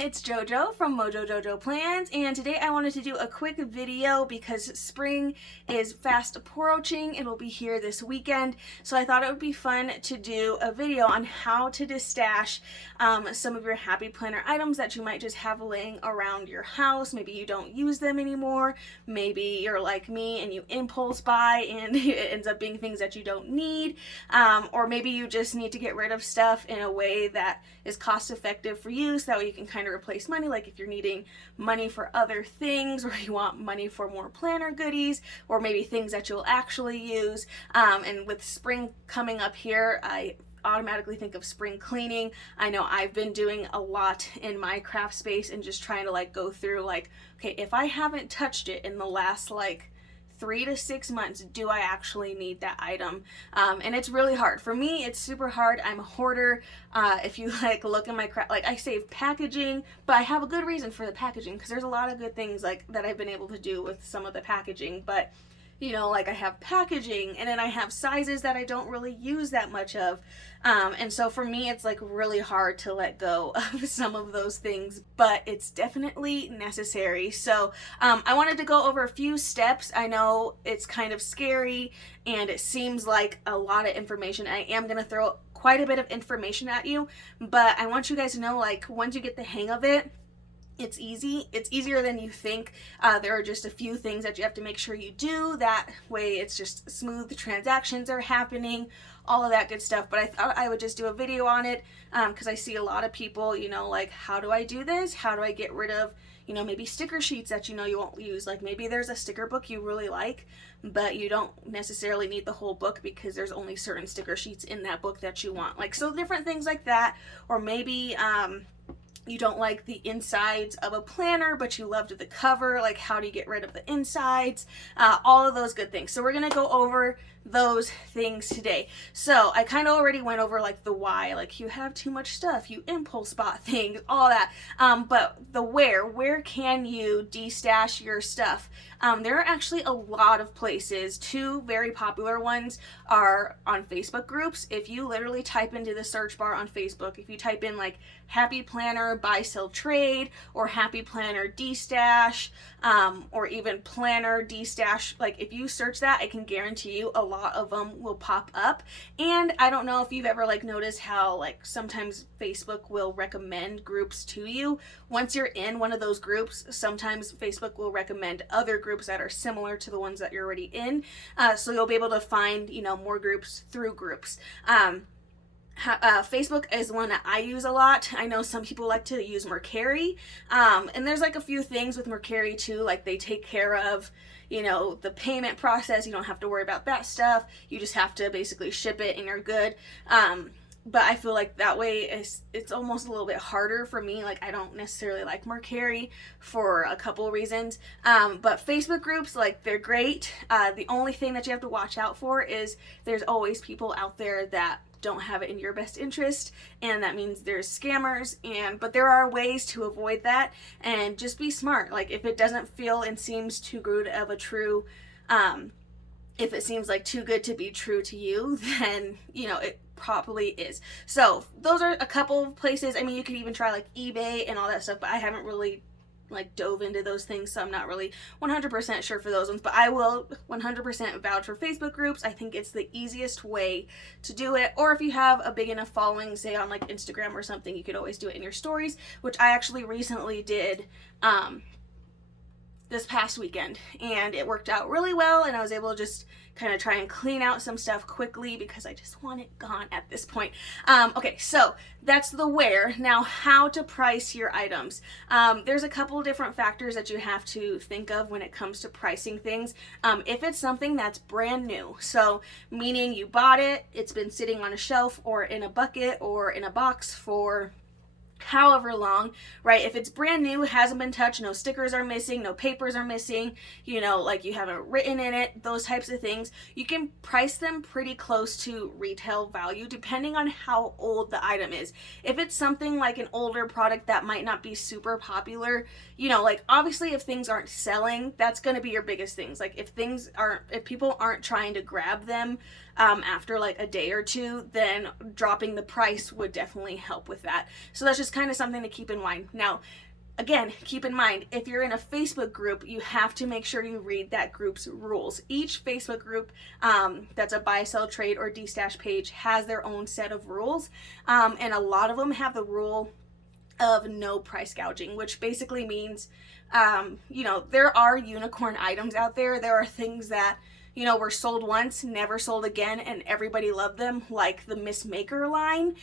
it's JoJo from Mojo Jojo Plans, and today I wanted to do a quick video because spring is fast approaching. It will be here this weekend, so I thought it would be fun to do a video on how to destash some of your happy planner items that you might just have laying around your house. Maybe you don't use them anymore, maybe you're like me and you impulse buy and it ends up being things that you don't need, or maybe you just need to get rid of stuff in a way that is cost effective for you, so that way you can kind of replace money, like if you're needing money for other things, or you want money for more planner goodies, or maybe things that you'll actually use. And with spring coming up here, I automatically think of spring cleaning. I know I've been doing a lot in my craft space and just trying to go through okay, if I haven't touched it in the last 3 to 6 months, do I actually need that item? And it's really hard. For me, it's super hard. I'm a hoarder. If you look in my craft, I save packaging, but I have a good reason for the packaging, because there's a lot of good things that I've been able to do with some of the packaging. But I have packaging, and then I have sizes that I don't really use that much of. And so for me, it's really hard to let go of some of those things, but it's definitely necessary. So I wanted to go over a few steps. I know it's kind of scary and it seems like a lot of information. I am going to throw quite a bit of information at you, but I want you guys to know, once you get the hang of it, it's easy. It's easier than you think. There are just a few things that you have to make sure you do. That way it's just smooth. The transactions are happening, all of that good stuff. But I thought I would just do a video on it because I see a lot of people, how do I do this? How do I get rid of, maybe sticker sheets that you won't use? Maybe there's a sticker book you really like, but you don't necessarily need the whole book because there's only certain sticker sheets in that book that you want. So different things like that. Or maybe you don't like the insides of a planner, but you loved the cover. How do you get rid of the insides? All of those good things. So we're going to go over those things today. So I kind of already went over the why, you have too much stuff, you impulse bought things, all that. But the where can you destash your stuff? There are actually a lot of places. Two very popular ones are on Facebook groups. If you literally type into the search bar on Facebook, if you type in Happy Planner Buy Sell Trade, or Happy Planner Destash, or even Planner Destash, if you search that, I can guarantee you a lot of them will pop up. And I don't know if you've ever noticed how sometimes Facebook will recommend groups to you. Once you're in one of those groups, sometimes Facebook will recommend other groups that are similar to the ones that you're already in, so you'll be able to find more groups through groups. Facebook is one that I use a lot. I know some people like to use Mercari, and there's a few things with Mercari too, they take care of the payment process. You don't have to worry about that stuff. You just have to basically ship it and you're good. But I feel that way it's almost a little bit harder for me. I don't necessarily like Mercari for a couple of reasons. But Facebook groups, they're great. The only thing that you have to watch out for is there's always people out there that don't have it in your best interest, and that means there's scammers. But there are ways to avoid that, and just be smart. If it doesn't feel and seems too good of a true, if it seems too good to be true to you, then it probably is. So those are a couple of places. I mean, you could even try eBay and all that stuff, but I haven't really dove into those things, so I'm not really 100% sure for those ones, but I will 100% vouch for Facebook groups. I think it's the easiest way to do it. Or if you have a big enough following, say on Instagram or something, you could always do it in your stories, which I actually recently did this past weekend, and it worked out really well, and I was able to just kind of try and clean out some stuff quickly because I just want it gone at this point. Okay, so that's the where. Now, how to price your items. There's a couple different factors that you have to think of when it comes to pricing things. If it's something that's brand new, so meaning you bought it, it's been sitting on a shelf or in a bucket or in a box for however long, right? If it's brand new, hasn't been touched, no stickers are missing, no papers are missing, you haven't written in it, those types of things, you can price them pretty close to retail value depending on how old the item is. If it's something like an older product that might not be super popular, obviously if things aren't selling, that's going to be your biggest things. If people aren't trying to grab them after a day or two, then dropping the price would definitely help with that. So that's just just kind of something to keep in mind. Now, again, keep in mind, if you're in a Facebook group, you have to make sure you read that group's rules. Each Facebook group that's a buy, sell, trade, or Destash page has their own set of rules, and a lot of them have the rule of no price gouging, which basically means, you know, there are unicorn items out there. There are things that, you know, were sold once, never sold again, and everybody loved them, like the Miss Maker line,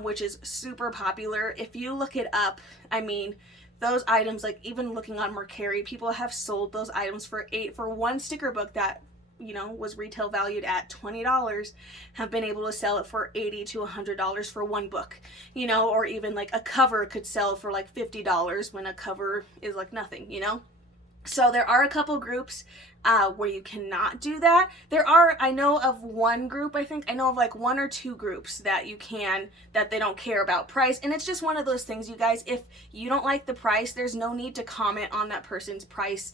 which is super popular. If you look it up, I mean, those items, like even looking on Mercari, people have sold those items for one sticker book that, you know, was retail valued at $20, have been able to sell it for $80 to $100 for one book, you know, or even like a cover could sell for like $50 when a cover is like nothing, you know. So there are a couple groups where you cannot do that. I know of one group, I know of like one or two groups that you can, that they don't care about price. And it's just one of those things, you guys, if you don't like the price, there's no need to comment on that person's price.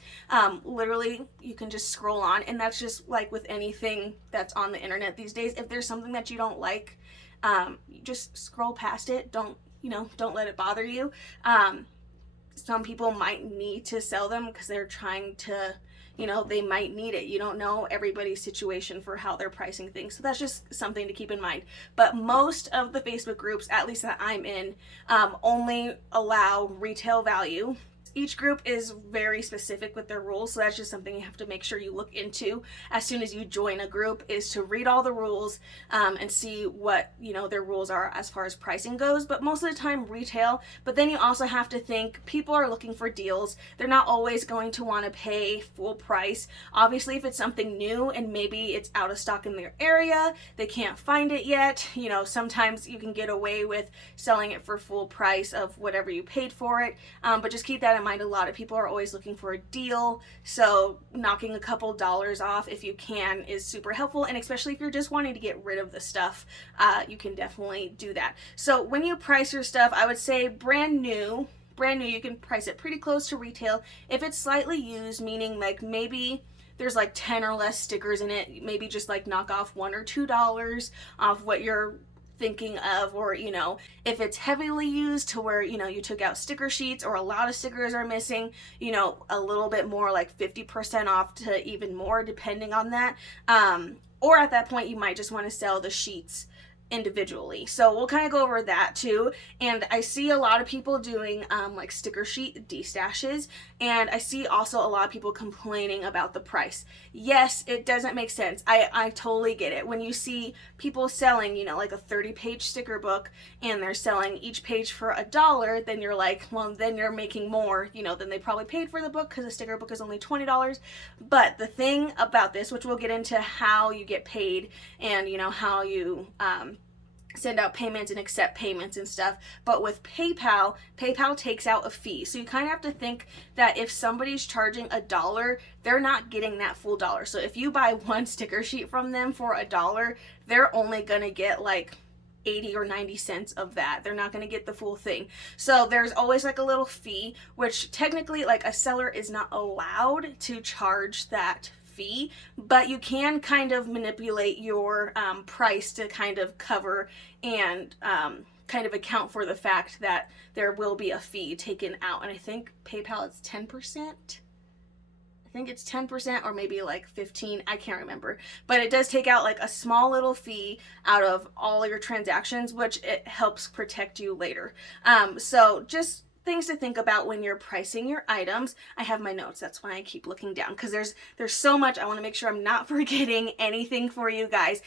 Literally, you can just scroll on, and that's just like with anything that's on the internet these days. If there's something that you don't like, you just scroll past it. Don't let it bother you. Some people might need to sell them because they're trying to, you know, they might need it. You don't know everybody's situation for how they're pricing things. So that's just something to keep in mind. But most of the Facebook groups, at least that I'm in, only allow retail value. Each group is very specific with their rules, so that's just something you have to make sure you look into as soon as you join a group, is to read all the rules and see what, you know, their rules are as far as pricing goes. But most of the time retail. But then you also have to think, people are looking for deals. They're not always going to want to pay full price. Obviously, if it's something new and maybe it's out of stock in their area, they can't find it yet, you know, sometimes you can get away with selling it for full price of whatever you paid for it. But just keep that in mind. A lot of people are always looking for a deal, so knocking a couple dollars off if you can is super helpful. And especially if you're just wanting to get rid of the stuff, you can definitely do that. So when you price your stuff, I would say brand new, you can price it pretty close to retail. If it's slightly used, meaning like maybe there's like 10 or less stickers in it, maybe just like knock off $1 or $2 off what you're thinking of. Or, you know, if it's heavily used to where, you know, you took out sticker sheets or a lot of stickers are missing, you know, a little bit more, like 50% off to even more depending on that. Or at that point you might just want to sell the sheets individually. So we'll kind of go over that too. And I see a lot of people doing like sticker sheet destashes, and I see also a lot of people complaining about the price. Yes, it doesn't make sense. I totally get it. When you see people selling, you know, like a 30-page sticker book and they're selling each page for $1, then you're like, well, then you're making more, you know, than they probably paid for the book, because a sticker book is only $20. But the thing about this, which we'll get into how you get paid and, you know, how you send out payments and accept payments and stuff. But with PayPal takes out a fee. So you kind of have to think that if somebody's charging $1, they're not getting that full dollar. So if you buy one sticker sheet from them for $1, they're only gonna get like 80 or 90 cents of that. They're not going to get the full thing. So there's always like a little fee, which technically like a seller is not allowed to charge that fee, but you can kind of manipulate your price to kind of cover and kind of account for the fact that there will be a fee taken out. And I think PayPal is 10%. I think it's 10% or maybe like 15, I can't remember. But it does take out like a small little fee out of all your transactions, which it helps protect you later. So just things to think about when you're pricing your items. I have my notes, that's why I keep looking down, because there's so much. I want to make sure I'm not forgetting anything for you guys.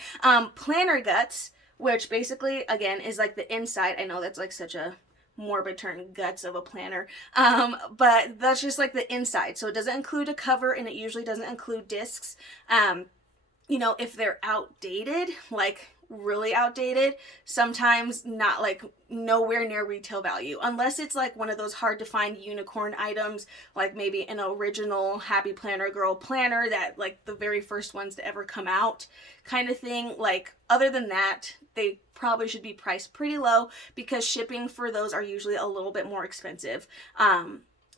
Planner guts, which basically again is like the inside. I know that's like such a morbid term, guts of a planner, but that's just like the inside. So it doesn't include a cover, and it usually doesn't include discs. You know, if they're outdated, like really outdated, sometimes not, like nowhere near retail value, unless it's like one of those hard to find unicorn items, like maybe an original Happy Planner Girl planner that like the very first ones to ever come out kind of thing. Like other than that, they probably should be priced pretty low, because shipping for those are usually a little bit more expensive.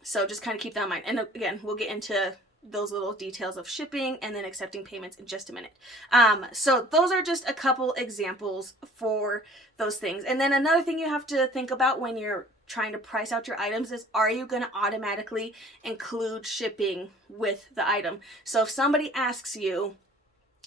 So just kind of keep that in mind. And again, we'll get into those little details of shipping and then accepting payments in just a minute. So those are just a couple examples for those things. And then another thing you have to think about when you're trying to price out your items is, are you going to automatically include shipping with the item? So if somebody asks you,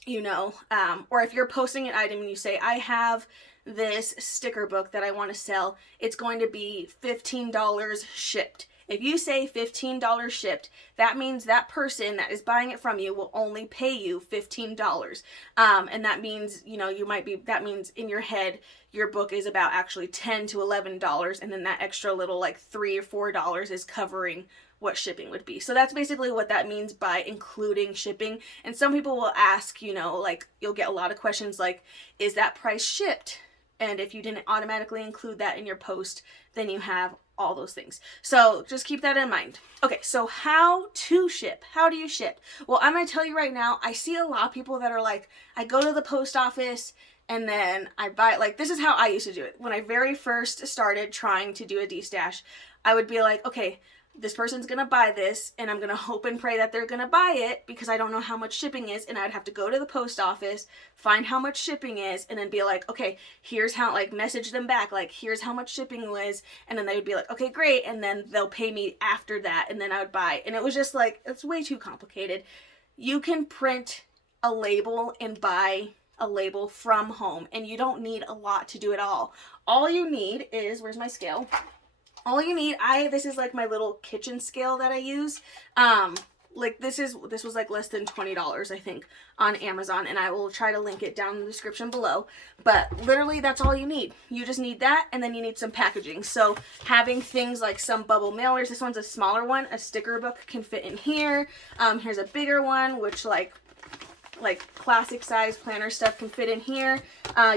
or if you're posting an item and you say, I have this sticker book that I want to sell, it's going to be $15 shipped. If you say $15 shipped, that means that person that is buying it from you will only pay you $15. And that means, that means in your head, your book is about actually $10 to $11. And then that extra little like $3 or $4 is covering what shipping would be. So that's basically what that means by including shipping. And some people will ask, you'll get a lot of questions like, is that price shipped? And if you didn't automatically include that in your post, then you have all those things. So just keep that in mind. Okay, so how to ship? How do you ship? Well, I'm going to tell you right now, I see a lot of people that are like, I go to the post office and then I buy, like, this is how I used to do it. When I very first started trying to do a Destash, I would be like, okay, this person's going to buy this and I'm going to hope and pray that they're going to buy it because I don't know how much shipping is, and I'd have to go to the post office, find how much shipping is, and then be like, okay, here's how, like, message them back, like, here's how much shipping was, and then they would be like, okay, great, and then they'll pay me after that, and then I would buy. And it was just like, it's way too complicated. You can print a label and buy a label from home, and you don't need a lot to do it all. All you need is, where's my scale? All you need, this is like my little kitchen scale that I use. Like this was like less than $20, I think, on Amazon, and I will try to link it down in the description below. But literally that's all you need. You just need that, and then you need some packaging. So having things like some bubble mailers, this one's a smaller one, a sticker book can fit in here. Here's a bigger one, which like classic size planner stuff can fit in here.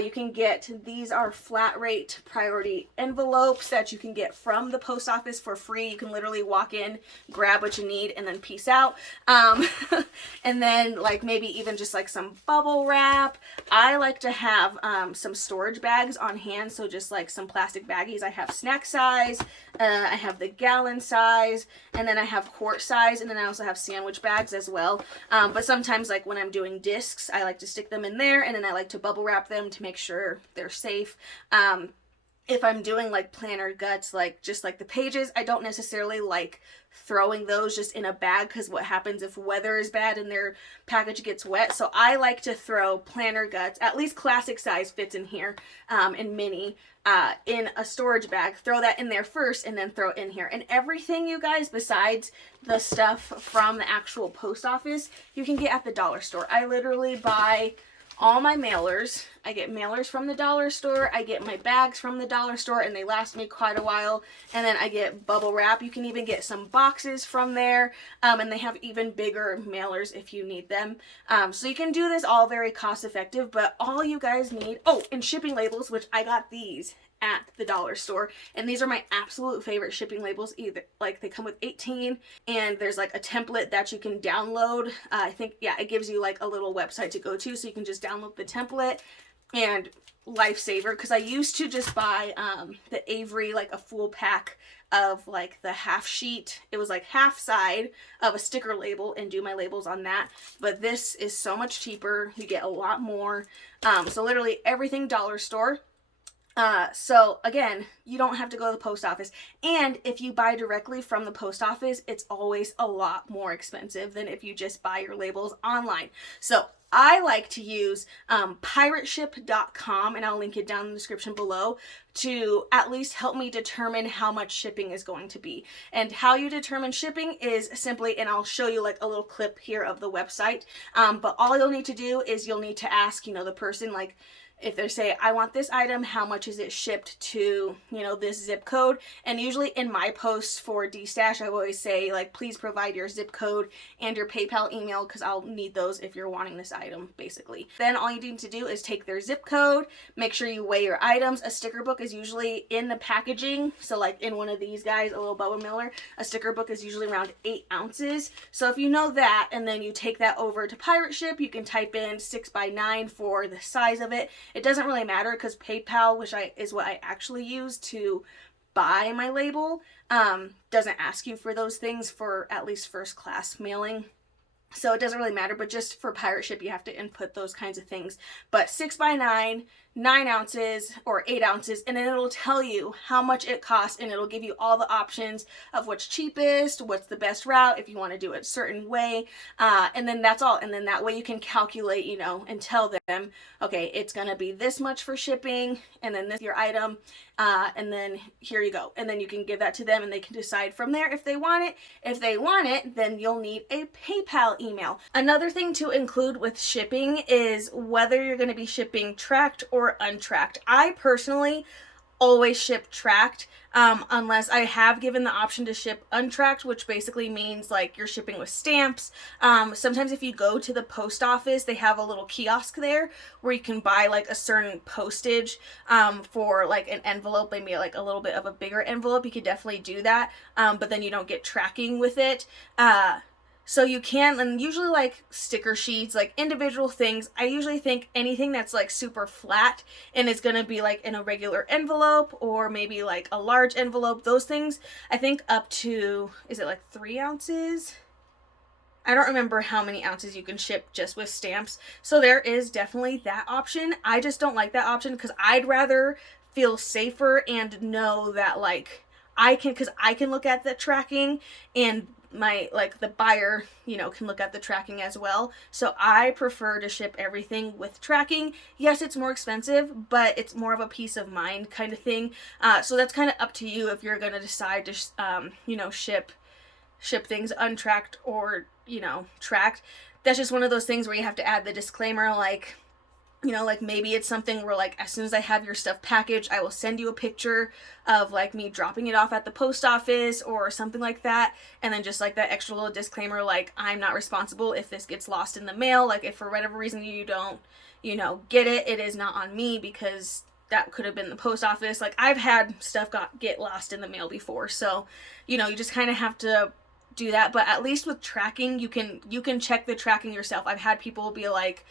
You can get, these are flat rate priority envelopes that you can get from the post office for free. You can literally walk in, grab what you need, and then peace out. And then like maybe even just like some bubble wrap. I like to have some storage bags on hand, so just like some plastic baggies. I have snack size, I have the gallon size, and then I have quart size, and then I also have sandwich bags as well. But sometimes, like when I'm doing discs, I like to stick them in there, and then I like to bubble wrap them to make sure they're safe. If I'm doing like planner guts, like just like the pages, I don't necessarily like throwing those just in a bag, because what happens if weather is bad and their package gets wet? So I like to throw planner guts, at least classic size fits in here, and mini, in a storage bag. Throw that in there first and then throw it in here. And everything, you guys, besides the stuff from the actual post office, you can get at the dollar store. I literally buy all my mailers. I get mailers from the dollar store. I get my bags from the dollar store, and they last me quite a while. And then I get bubble wrap. You can even get some boxes from there. And they have even bigger mailers if you need them. So you can do this all very cost effective, but all you guys need, oh, and shipping labels, which I got these at the dollar store, and these are my absolute favorite shipping labels. Either like they come with 18, and there's like a template that you can download. I think, yeah, it gives you like a little website to go to, so you can just download the template. And lifesaver, because I used to just buy the Avery, like a full pack of like the half sheet. It was like half side of a sticker label, and do my labels on that. But this is so much cheaper. You get a lot more. So literally everything dollar store. So again, you don't have to go to the post office. And if you buy directly from the post office, it's always a lot more expensive than if you just buy your labels online. So I like to use pirateship.com, and I'll link it down in the description below, to at least help me determine how much shipping is going to be. And how you determine shipping is simply, and I'll show you like a little clip here of the website, but all you'll need to do is you'll need to ask, the person, like, if they say, I want this item, how much is it shipped to, this zip code? And usually in my posts for Destash, I always say, like, please provide your zip code and your PayPal email, because I'll need those if you're wanting this item, basically. Then all you need to do is take their zip code, make sure you weigh your items. A sticker book is usually in the packaging. So like in one of these guys, a little bubble mailer, a sticker book is usually around 8 ounces. So if you know that, and then you take that over to Pirate Ship, you can type in 6x9 for the size of it. It doesn't really matter, because PayPal, which is what I actually use to buy my label, doesn't ask you for those things for at least first class mailing. So it doesn't really matter, but just for pirate ship, you have to input those kinds of things. But 6x9, 9 ounces or 8 ounces, and then it'll tell you how much it costs, and it'll give you all the options of what's cheapest, what's the best route, if you want to do it a certain way, and then that's all. And then that way you can calculate, you know, and tell them, okay, it's going to be this much for shipping, and then this your item, and then here you go. And then you can give that to them, and they can decide from there if they want it. If they want it, then you'll need a PayPal email. Another thing to include with shipping is whether you're going to be shipping tracked or untracked. I personally always ship tracked, unless I have given the option to ship untracked, which basically means like you're shipping with stamps. Sometimes if you go to the post office, they have a little kiosk there where you can buy like a certain postage for like an envelope, maybe like a little bit of a bigger envelope. You could definitely do that, but then you don't get tracking with it. So you can, and usually like sticker sheets, like individual things, I usually think anything that's like super flat and is going to be like in a regular envelope or maybe like a large envelope, those things, I think up to, is it like 3 ounces? I don't remember how many ounces you can ship just with stamps. So there is definitely that option. I just don't like that option because I'd rather feel safer and know that like because I can look at the tracking, and my like the buyer, you know, can look at the tracking as well. So I prefer to ship everything with tracking. Yes, it's more expensive, but it's more of a peace of mind kind of thing. So that's kind of up to you if you're going to decide to you know, ship things untracked or, you know, tracked. That's just one of those things where you have to add the disclaimer, like, you know, like maybe it's something where like as soon as I have your stuff packaged, I will send you a picture of like me dropping it off at the post office or something like that. And then just like that extra little disclaimer, like I'm not responsible if this gets lost in the mail. Like if for whatever reason you don't, you know, get it, it is not on me because that could have been the post office. Like I've had stuff get lost in the mail before. So, you know, you just kind of have to do that. But at least with tracking, you can check the tracking yourself. I've had people be like,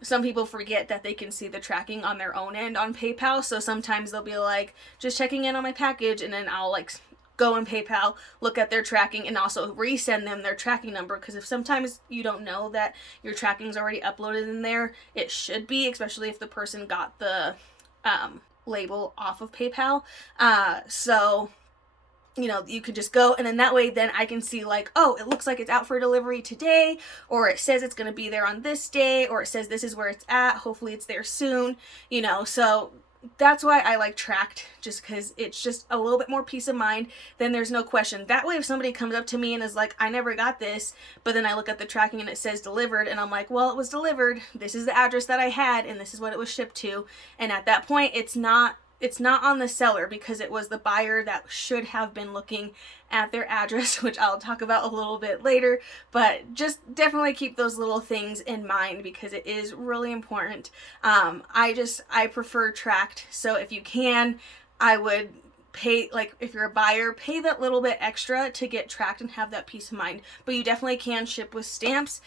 some people forget that they can see the tracking on their own end on PayPal. So sometimes they'll be like, just checking in on my package, and then I'll like go in PayPal, look at their tracking, and also resend them their tracking number. Because if sometimes you don't know that your tracking's already uploaded in there, it should be, especially if the person got the label off of PayPal. So you know, you could just go, and then that way then I can see like, oh, it looks like it's out for delivery today, or it says it's going to be there on this day, or it says this is where it's at, hopefully it's there soon, you know. So that's why I like tracked, just because it's just a little bit more peace of mind. Then there's no question. That way if somebody comes up to me and is like, I never got this, but then I look at the tracking and it says delivered, and I'm like, well, it was delivered, this is the address that I had, and this is what it was shipped to. And at that point it's not on the seller, because it was the buyer that should have been looking at their address, which I'll talk about a little bit later. But just definitely keep those little things in mind because it is really important. I prefer tracked. So if you can, I would pay, like if you're a buyer, pay that little bit extra to get tracked and have that peace of mind. But you definitely can ship with stamps.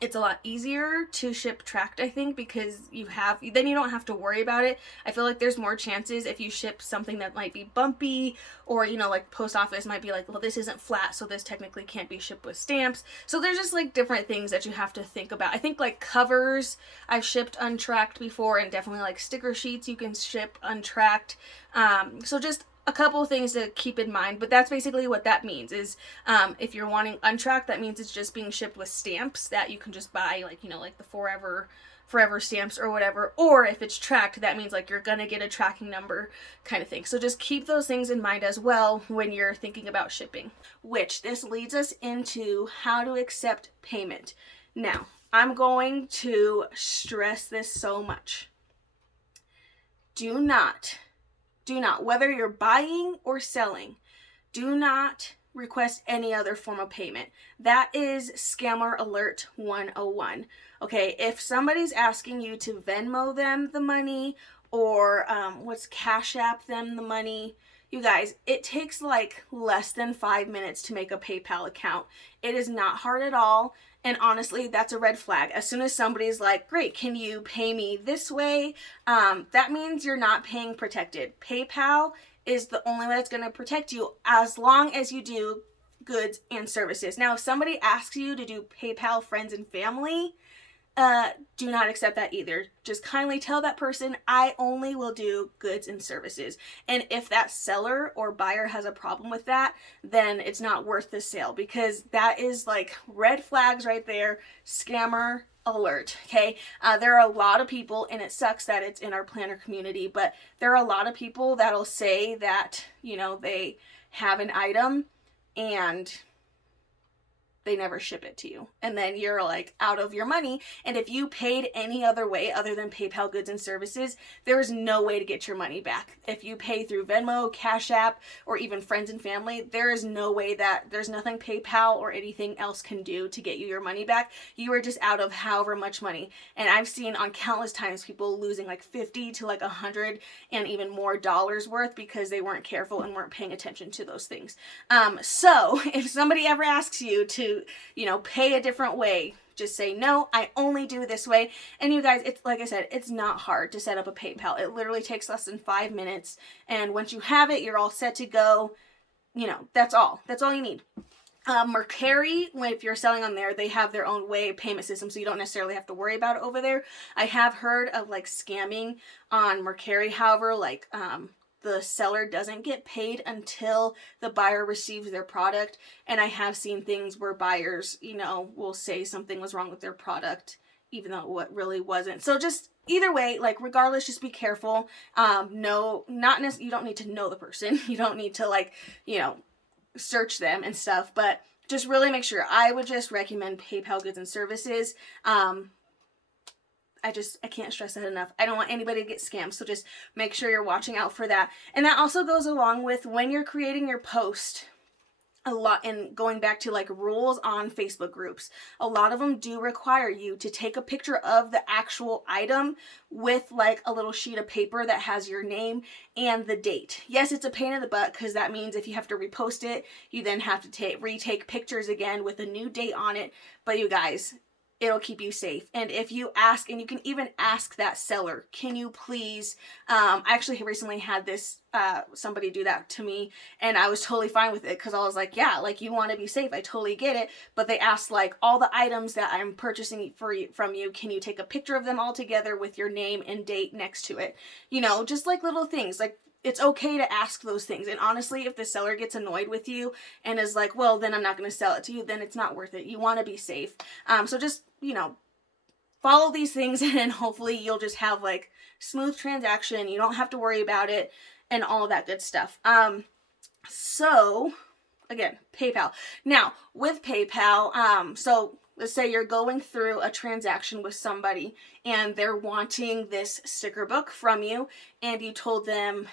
It's a lot easier to ship tracked, I think, because then you don't have to worry about it. I feel like there's more chances if you ship something that might be bumpy, or, you know, like post office might be like, well, this isn't flat, so this technically can't be shipped with stamps. So there's just like different things that you have to think about. I think like covers, I've shipped untracked before, and definitely like sticker sheets you can ship untracked. So just a couple of things to keep in mind, but that's basically what that means is if you're wanting untracked, that means it's just being shipped with stamps that you can just buy, like, you know, like the forever stamps or whatever. Or if it's tracked, that means like you're gonna get a tracking number kind of thing. So just keep those things in mind as well when you're thinking about shipping, which this leads us into how to accept payment. Now, I'm going to stress this so much. Do not, whether you're buying or selling, do not request any other form of payment. That is Scammer Alert 101. Okay, if somebody's asking you to Venmo them the money, or Cash App them the money, you guys, it takes like less than 5 minutes to make a PayPal account. It is not hard at all. And honestly, that's a red flag. As soon as somebody's like, great, can you pay me this way? That means you're not paying protected. PayPal is the only way that's going to protect you as long as you do goods and services. Now, if somebody asks you to do PayPal friends and family, do not accept that either. Just kindly tell that person, I only will do goods and services. And if that seller or buyer has a problem with that, then it's not worth the sale, because that is like red flags right there. Scammer alert. Okay. There are a lot of people, and it sucks that it's in our planner community, but there are a lot of people that'll say that, you know, they have an item and they never ship it to you, and then you're like out of your money. And if you paid any other way other than PayPal goods and services, there is no way to get your money back. If you pay through Venmo, Cash App, or even friends and family, there is no way, that there's nothing PayPal or anything else can do to get you your money back. You are just out of however much money. And I've seen on countless times people losing like 50 to like 100 and even more dollars worth because they weren't careful and weren't paying attention to those things. So if somebody ever asks you to, you know, pay a different way, just say, no, I only do this way. And you guys, it's like I said, it's not hard to set up a PayPal. It literally takes less than 5 minutes. And once you have it, you're all set to go. You know, that's all you need. Mercari, if you're selling on there, they have their own way payment system, so you don't necessarily have to worry about it over there. I have heard of like scamming on Mercari, however, like, the seller doesn't get paid until the buyer receives their product. And I have seen things where buyers, you know, will say something was wrong with their product, even though it really wasn't. So just either way, like regardless, just be careful. No, not necessarily, you don't need to know the person. You don't need to like, you know, search them and stuff, but just really make sure. I would just recommend PayPal goods and services. I can't stress that enough. I don't want anybody to get scammed, so just make sure you're watching out for that. And that also goes along with when you're creating your post a lot, and going back to like rules on Facebook groups. A lot of them do require you to take a picture of the actual item with like a little sheet of paper that has your name and the date. Yes, it's a pain in the butt, because that means if you have to repost it, you then have to retake pictures again with a new date on it. But you guys, it'll keep you safe. And if you ask, and you can even ask that seller, can you please, I actually recently had this, somebody do that to me, and I was totally fine with it, because I was like, yeah, like you want to be safe, I totally get it. But they asked like, all the items that I'm purchasing from you, can you take a picture of them all together with your name and date next to it? You know, just like little things, like it's okay to ask those things. And honestly, if the seller gets annoyed with you and is like, well, then I'm not going to sell it to you, then it's not worth it. You want to be safe. So just, you know, follow these things, and hopefully you'll just have like smooth transaction. You don't have to worry about it and all that good stuff. So again, PayPal. Now with PayPal, so let's say you're going through a transaction with somebody and they're wanting this sticker book from you, and you told them,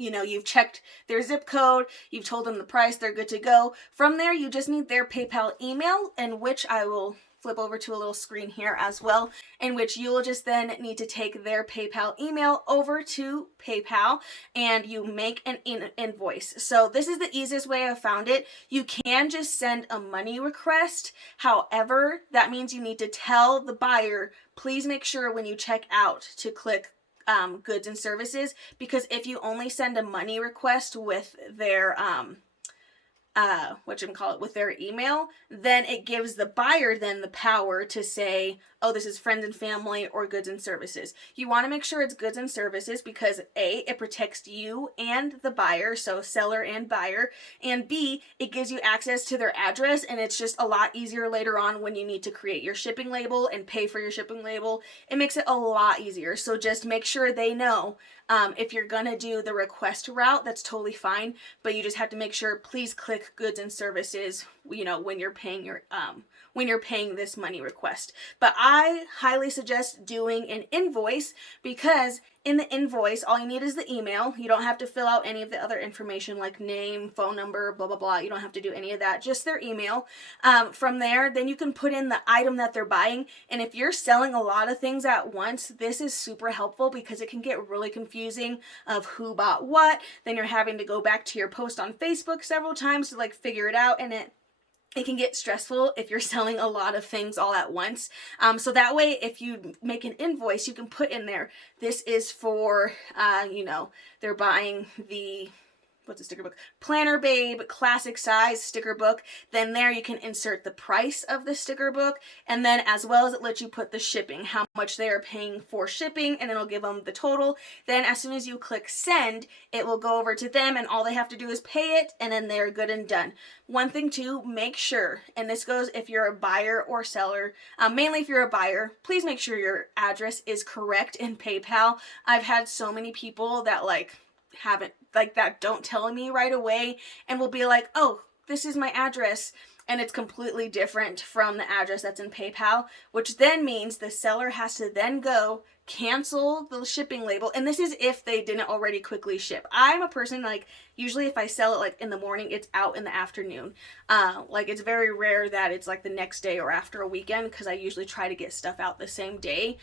you know, you've checked their zip code, you've told them the price, they're good to go. From there, you just need their PayPal email, in which I will flip over to a little screen here as well, in which you will just then need to take their PayPal email over to PayPal, and you make an invoice. So this is the easiest way I've found it. You can just send a money request. However, that means you need to tell the buyer, please make sure when you check out to click goods and services, because if you only send a money request with their with their email, then it gives the buyer then the power to say, oh, this is friends and family or goods and services. You want to make sure it's goods and services, because A, it protects you and the buyer, so seller and buyer, and B, it gives you access to their address, and it's just a lot easier later on when you need to create your shipping label and pay for your shipping label. It makes it a lot easier. So just make sure they know. If you're gonna do the request route, that's totally fine, but you just have to make sure, please click goods and services, you know, when you're paying your this money request. But I highly suggest doing an invoice, because in the invoice, all you need is the email. You don't have to fill out any of the other information like name, phone number, blah, blah, blah. You don't have to do any of that, just their email. From there, then you can put in the item that they're buying. And if you're selling a lot of things at once, this is super helpful, because it can get really confusing of who bought what. Then you're having to go back to your post on Facebook several times to like figure it out, and it can get stressful if you're selling a lot of things all at once. So that way, if you make an invoice, you can put in there, this is for, you know, they're buying the what's a sticker book? Planner Babe classic size sticker book. Then there you can insert the price of the sticker book, and then as well as it lets you put the shipping, how much they are paying for shipping, and it'll give them the total. Then as soon as you click send, it will go over to them, and all they have to do is pay it, and then they're good and done. One thing too, make sure, and this goes if you're a buyer or seller, mainly if you're a buyer, please make sure your address is correct in PayPal. I've had so many people that haven't, that don't tell me right away and will be like, oh, this is my address, and it's completely different from the address that's in PayPal, which then means the seller has to then go cancel the shipping label, and this is if they didn't already quickly ship. I'm a person, usually if I sell it in the morning, it's out in the afternoon. It's very rare that it's the next day or after a weekend, because I usually try to get stuff out the same day.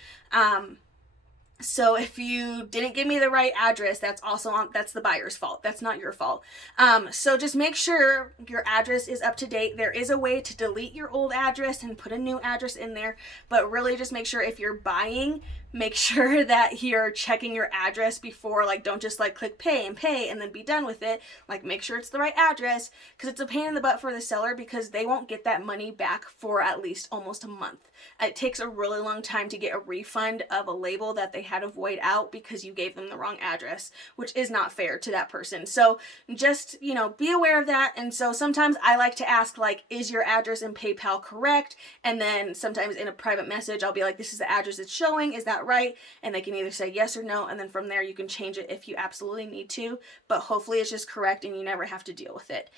So if you didn't give me the right address, that's the buyer's fault. That's not your fault. So just make sure your address is up to date. There is a way to delete your old address and put a new address in there, but really just make sure if you're buying, make sure that you're checking your address before, don't just click pay and then be done with it. Make sure it's the right address, because it's a pain in the butt for the seller, because they won't get that money back for at least almost a month. It takes a really long time to get a refund of a label that they had to void out because you gave them the wrong address, which is not fair to that person. So just, be aware of that. And so sometimes I like to ask, is your address in PayPal correct? And then sometimes in a private message, I'll be like, this is the address it's showing. Is that right? And they can either say yes or no, and then from there you can change it if you absolutely need to, but hopefully it's just correct and you never have to deal with it.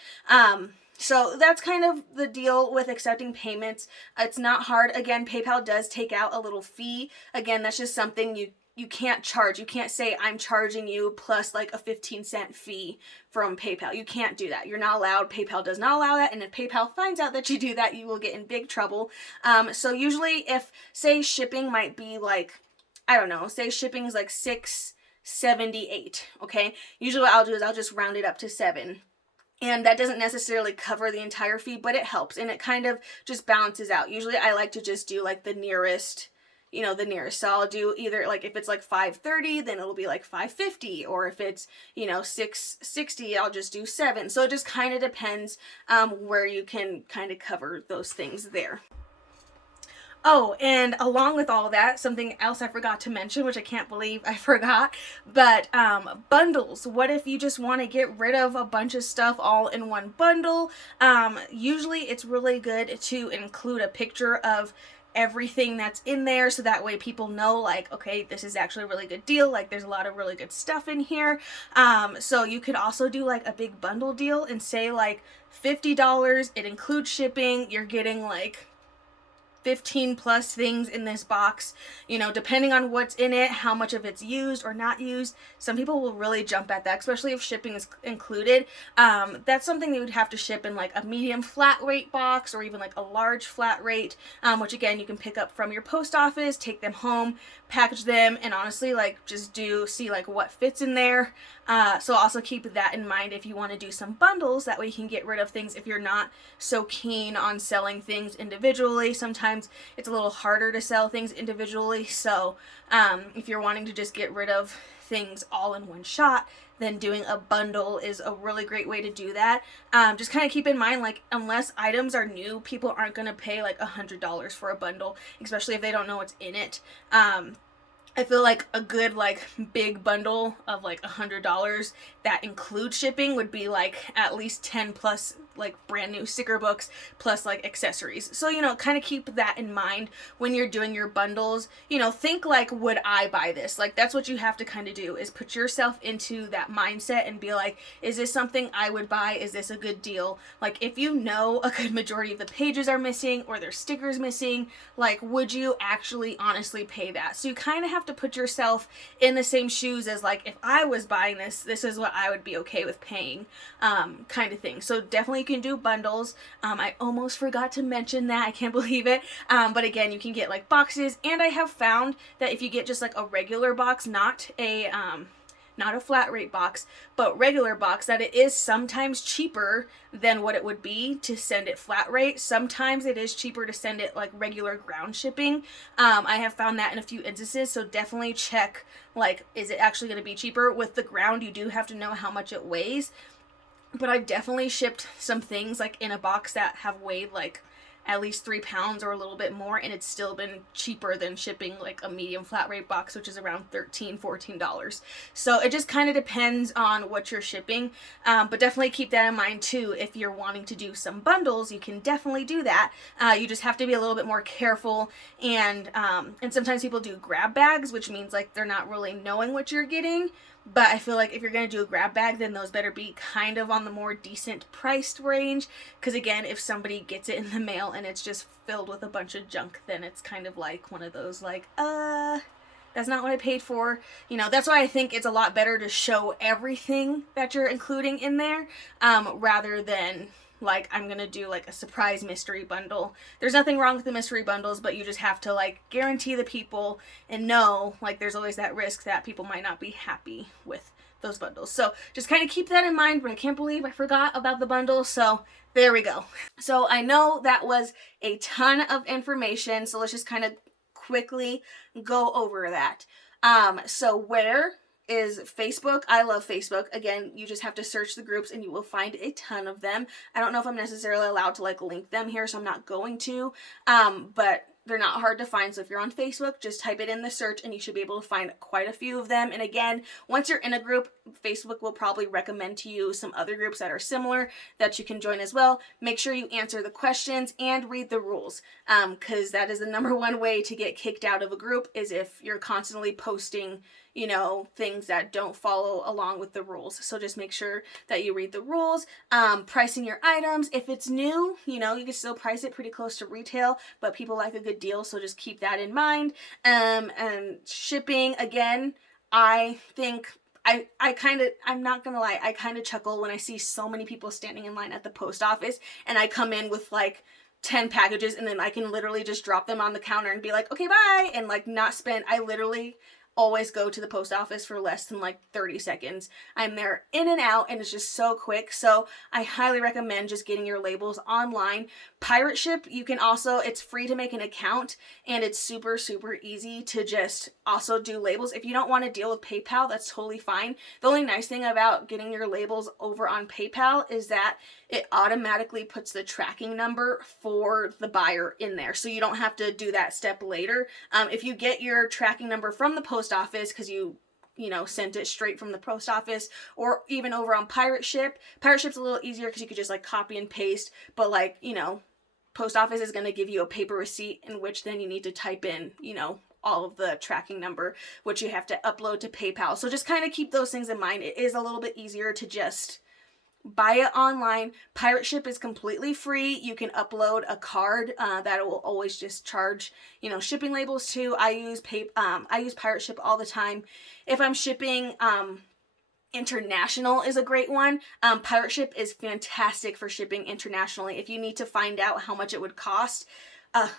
So that's kind of the deal with accepting payments. It's not hard. Again, PayPal does take out a little fee. Again, that's just something you can't charge. You can't say I'm charging you plus a 15-cent fee from PayPal. You can't do that. You're not allowed. PayPal does not allow that. And if PayPal finds out that you do that, you will get in big trouble. So usually if, say, shipping might be I don't know, say shipping is $6.78, okay? Usually what I'll do is I'll just round it up to $7. And that doesn't necessarily cover the entire fee, but it helps, and it kind of just balances out. Usually I like to just do the nearest, the nearest. So I'll do either if it's $5.30, then it'll be $5.50, or if it's, $6.60, I'll just do $7. So it just kind of depends where you can kind of cover those things there. Oh, and along with all that, something else I forgot to mention, which I can't believe I forgot, but bundles. What if you just want to get rid of a bunch of stuff all in one bundle? Usually it's really good to include a picture of everything that's in there, so that way people know okay, this is actually a really good deal, there's a lot of really good stuff in here. So you could also do a big bundle deal and say $50, it includes shipping, you're getting 15 plus things in this box, depending on what's in it, how much of it's used or not used. Some people will really jump at that, especially if shipping is included. That's something they would have to ship in a medium flat rate box, or even a large flat rate, which again you can pick up from your post office, take them home, package them, and honestly just see what fits in there. So also keep that in mind if you want to do some bundles. That way you can get rid of things if you're not so keen on selling things individually. Sometimes it's a little harder to sell things individually, so if you're wanting to just get rid of things all in one shot, then doing a bundle is a really great way to do that. Just kind of keep in mind, unless items are new, people aren't going to pay $100 for a bundle, especially if they don't know what's in it. I feel a good big bundle of $100 that includes shipping would be at least 10 plus brand new sticker books plus accessories. So kind of keep that in mind when you're doing your bundles. Think would I buy this? That's what you have to kind of do, is put yourself into that mindset and be is this something I would buy? Is this a good deal? If a good majority of the pages are missing or there's stickers missing, would you actually honestly pay that? So you kind of have to put yourself in the same shoes as if I was buying this is what I would be okay with paying, kind of thing. So definitely you can do bundles. I almost forgot to mention that. I can't believe it. But again, you can get boxes, and I have found that if you get just a regular box, not a flat rate box, but regular box, that it is sometimes cheaper than what it would be to send it flat rate. Sometimes it is cheaper to send it regular ground shipping. I have found that in a few instances, so definitely check is it actually going to be cheaper. With the ground, you do have to know how much it weighs. but I've definitely shipped some things like in a box that have weighed like at least 3 pounds or a little bit more, and it's still been cheaper than shipping like a medium flat rate box, which is around $13-14. So it just kind of depends on what you're shipping, but definitely keep that in mind too. If you're wanting to do some bundles, you can definitely do that. You just have to be a little bit more careful, and sometimes people do grab bags, which means like they're not really knowing what you're getting. But I feel like if you're going to do a grab bag, then those better be kind of on the more decent priced range. Because again, if somebody gets it in the mail and it's just filled with a bunch of junk, then it's kind of like one of those like, that's not what I paid for. You know, that's why I think it's a lot better to show everything that you're including in there, rather than like I'm gonna do like a surprise mystery bundle. There's nothing wrong with the mystery bundles, but you just have to like guarantee the people and know like there's always that risk that people might not be happy with those bundles. So just kind of keep that in mind, but I can't believe I forgot about the bundle. So there we go. So I know that was a ton of information, so let's just kind of quickly go over that. So where is Facebook. I love Facebook. Again, you just have to search the groups and you will find a ton of them. I don't know if I'm necessarily allowed to like link them here, so I'm not going to, but they're not hard to find. So if you're on Facebook, just type it in the search and you should be able to find quite a few of them. And again, once you're in a group, Facebook will probably recommend to you some other groups that are similar that you can join as well. Make sure you answer the questions and read the rules, because that is the number one way to get kicked out of a group, is if you're constantly posting, you know, things that don't follow along with the rules. So just make sure that you read the rules. Pricing your items. If it's new, you know, you can still price it pretty close to retail, but people like a good deal, so just keep that in mind. And shipping, again, I think I'm not gonna lie, I kind of chuckle when I see so many people standing in line at the post office and I come in with like 10 packages and then I can literally just drop them on the counter and be like, okay, bye, and like not spend. I literally always go to the post office for less than like 30 seconds. I'm there in and out and it's just so quick. So I highly recommend just getting your labels online. Pirate Ship, you can also, it's free to make an account and it's super, super easy to just also do labels. If you don't want to deal with PayPal, that's totally fine. The only nice thing about getting your labels over on PayPal is that it automatically puts the tracking number for the buyer in there. So you don't have to do that step later. If you get your tracking number from the post office because you know, sent it straight from the post office, or even over on Pirate Ship. Pirate Ship's a little easier because you could just like copy and paste, but like, you know, post office is going to give you a paper receipt in which then you need to type in, you know, all of the tracking number, which you have to upload to PayPal. So just kind of keep those things in mind. It is a little bit easier to just buy it online. Pirate Ship is completely free. You can upload a card that will always just charge, you know, shipping labels to. I use Pirate Ship all the time. If I'm shipping, international is a great one. Pirate Ship is fantastic for shipping internationally. If you need to find out how much it would cost,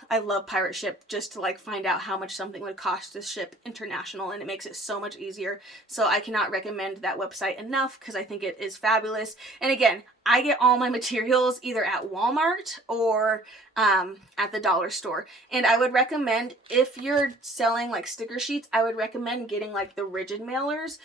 I love Pirate Ship just to like find out how much something would cost to ship international, and it makes it so much easier. So I cannot recommend that website enough because I think it is fabulous. And again, I get all my materials either at Walmart or at the dollar store. And I would recommend, if you're selling like sticker sheets, I would recommend getting like the rigid mailers,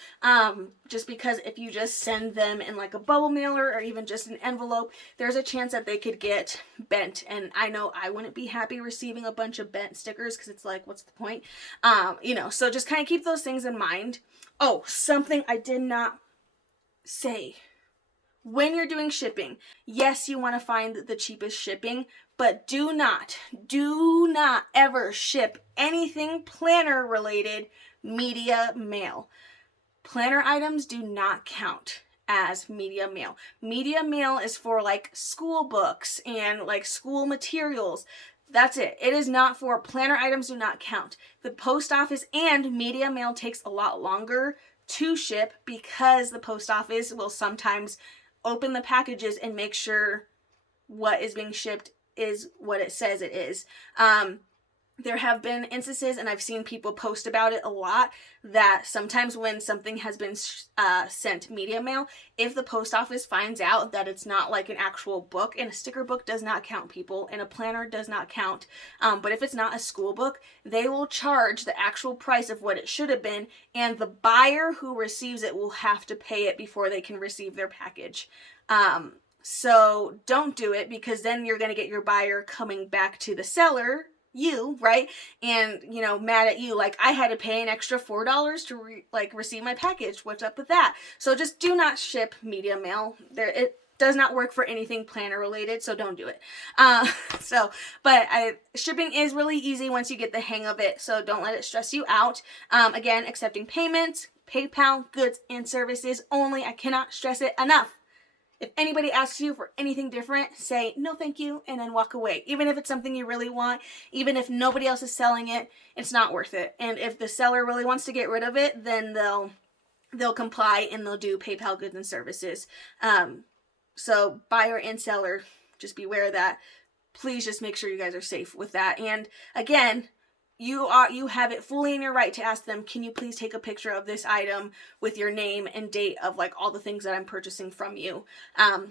just because if you just send them in like a bubble mailer or even just an envelope, there's a chance that they could get bent. And I know I wouldn't be happy receiving a bunch of bent stickers because it's like, what's the point? You know, so just kind of keep those things in mind. Oh, something I did not say. When you're doing shipping, yes, you want to find the cheapest shipping, but do not ever ship anything planner related media mail. Planner items do not count as media mail. Media mail is for like school books and like school materials. That's it. It is not for planner items, do not count. The post office and media mail takes a lot longer to ship because the post office will sometimes open the packages and make sure what is being shipped is what it says it is. There have been instances, and I've seen people post about it a lot, that sometimes when something has been sent media mail, if the post office finds out that it's not like an actual book, and a sticker book does not count, people, and a planner does not count, but if it's not a school book, they will charge the actual price of what it should have been, and the buyer who receives it will have to pay it before they can receive their package. So don't do it, because then you're going to get your buyer coming back to the seller, you, right? And, you know, mad at you. Like, I had to pay an extra $4 to receive my package. What's up with that? So just do not ship media mail. It does not work for anything planner related, so don't do it. Shipping is really easy once you get the hang of it, so don't let it stress you out. Again, accepting payments, PayPal, goods and services only. I cannot stress it enough. If anybody asks you for anything different, say no thank you and then walk away. Even if it's something you really want, even if nobody else is selling it, it's not worth it. And if the seller really wants to get rid of it, then they'll comply and they'll do PayPal goods and services. So buyer and seller, just beware of that. Please just make sure you guys are safe with that. And again, you have it fully in your right to ask them, can you please take a picture of this item with your name and date of like all the things that I'm purchasing from you.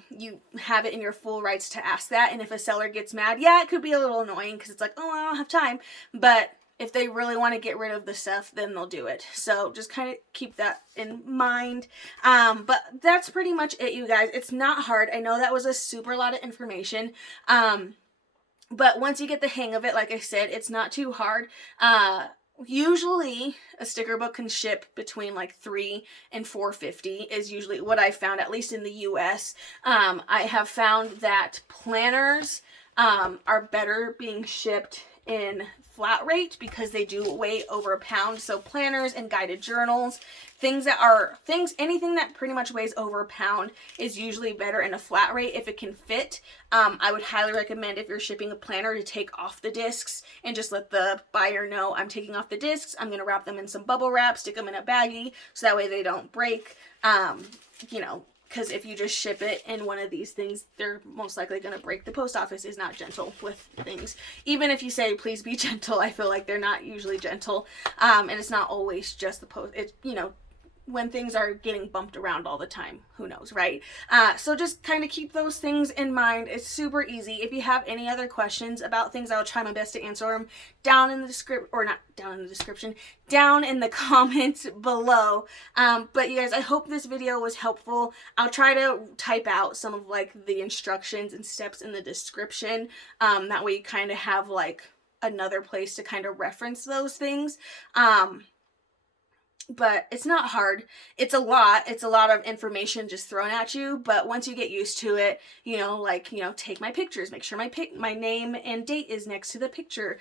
You have it in your full rights to ask that. And if a seller gets mad, yeah, it could be a little annoying because it's like, oh, I don't have time. But if they really want to get rid of the stuff, then they'll do it. So just kind of keep that in mind. But that's pretty much it, you guys. It's not hard. I know that was a super lot of information. But once you get the hang of it, like I said, it's not too hard. Usually a sticker book can ship between like $3 and $4.50 is usually what I found, at least in the US. I have found that planners are better being shipped in flat rate because they do weigh over a pound. So planners and guided journals, anything that pretty much weighs over a pound is usually better in a flat rate if it can fit. I would highly recommend, if you're shipping a planner, to take off the discs and just let the buyer know, I'm taking off the discs. I'm going to wrap them in some bubble wrap, stick them in a baggie so that way they don't break. You know, because if you just ship it in one of these things, they're most likely going to break. The post office is not gentle with things. Even if you say, please be gentle, I feel like they're not usually gentle. And it's not always just the post. It's, you know, when things are getting bumped around all the time, who knows, right? So just kind of keep those things in mind. It's super easy. If you have any other questions about things, I'll try my best to answer them down in the down in the comments below. But you guys, I hope this video was helpful. I'll try to type out some of like the instructions and steps in the description. That way you kind of have like another place to kind of reference those things. But it's not hard. It's a lot of information just thrown at you, but once you get used to it, you know, like, you know, take my pictures, make sure my name and date is next to the picture,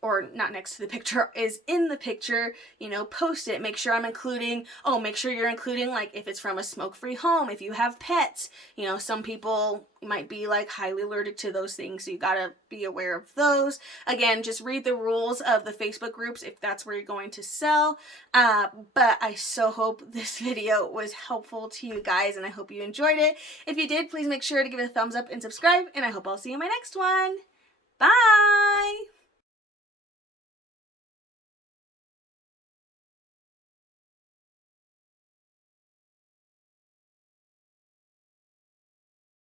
or not next to the picture, is in the picture, you know, post it, make sure make sure you're including, like, if it's from a smoke-free home, if you have pets, you know, some people might be like highly allergic to those things, so you gotta be aware of those. Again, just read the rules of the Facebook groups if that's where you're going to sell. But I so hope this video was helpful to you guys, and I hope you enjoyed it. If you did, please make sure to give it a thumbs up and subscribe, and I hope I'll see you in my next one. Bye!